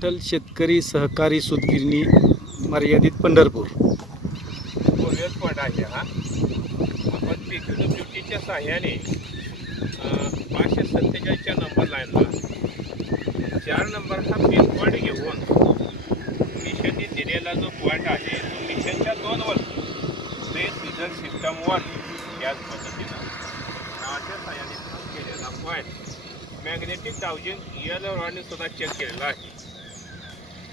विठ्ठल शेतकरी सहकारी सूतगिरणी मर्यादित पंढरपूर. बोरवेल पॉईंट आहे हा. आपण पीडब्ल्यूडीच्या सहाय्याने 547च्या नंबर लाईनला 4 नंबर हा पिन पॉईंट घेऊन मिशनने दिलेला जो पॉईंट आहे तो मिशनच्या 2 वर स्पेस रिझल्ट सिस्टम 1 याच पद्धतीनं नावाच्या सहाय्याने केलेला पॉईंट मॅग्नेटिक डाउजिंग ELROने सुद्धा चेक केलेला आहे.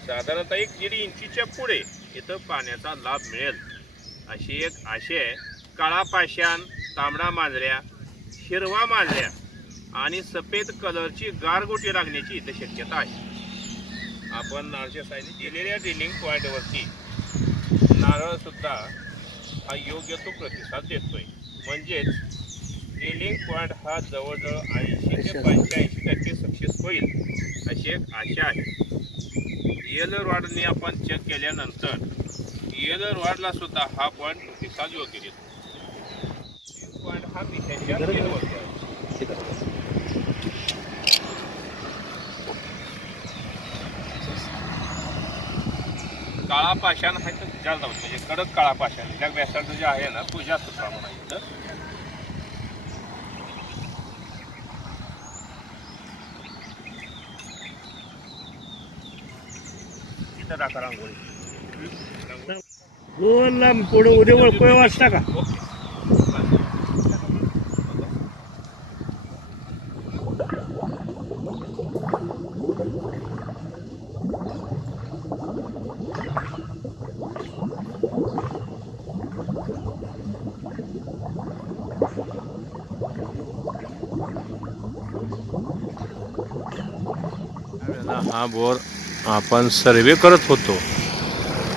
साधारणतः 1.5 इंचीच्या पुढे इथं पाण्याचा लाभ मिळेल अशी एक आशय काळा पाषाण, तांबडा मांजऱ्या, हिरवा मांजऱ्या आणि सफेद कलरची गारगोटी लागण्याची इथं शक्यता आहे. आपण नारळच्या साईडने दिलेल्या ड्रिलिंग पॉईंटवरती नारळसुद्धा हा योग्य तो प्रतिसाद देतोय. म्हणजेच ड्रिलिंग पॉईंट हा जवळजवळ 80 ते 85% सक्सेस होईल अशी एक आशा आहे. ELR रॉडने आपण चेक केल्यानंतर ELR रॉडला सुद्धा हा पॉईंट प्रतिसाद योग्य देतो. पॉईंट हा मिशनच्या केंद्रावरती आहे. काळा पाषाण आहे तर जास्त म्हणजे कडक काळा पाषाण त्या व्यासार्ध जे आहे ना तो जास्त प्रमाण आहे. इथं टाका रांगोळी. लांब पुढे उद्या वळकोय वाजता का? ओके. हा बोर आपण सर्वे करत होतो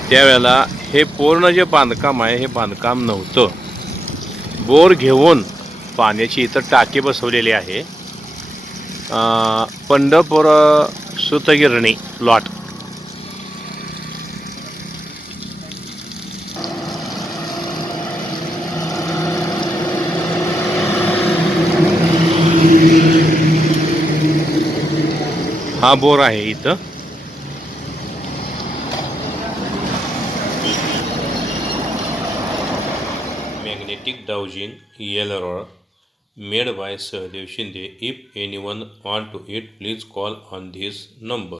त्यावेळेला हे पूर्ण जे बांधकाम आहे हे बांधकाम नव्हतं. बोर घेऊन पाण्याची इथं टाकी बसवलेली आहे. पंढरपूर सूतगिरणी लॉट. हा बोर आहे इथं. Magnetic dowsing ELR made by Sahadev Shinde. If anyone want to it, please call on this number.